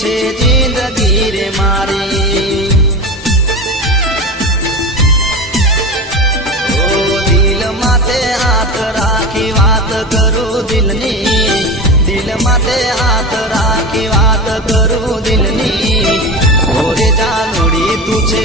છે જિંદગી રે મારી। ઓ દિલ માથે હાથ રાખી વાત કરું દિલની, દિલ માથે હાથ રાખી વાત કરું દિલની। ઓરે જાનુડી તું છે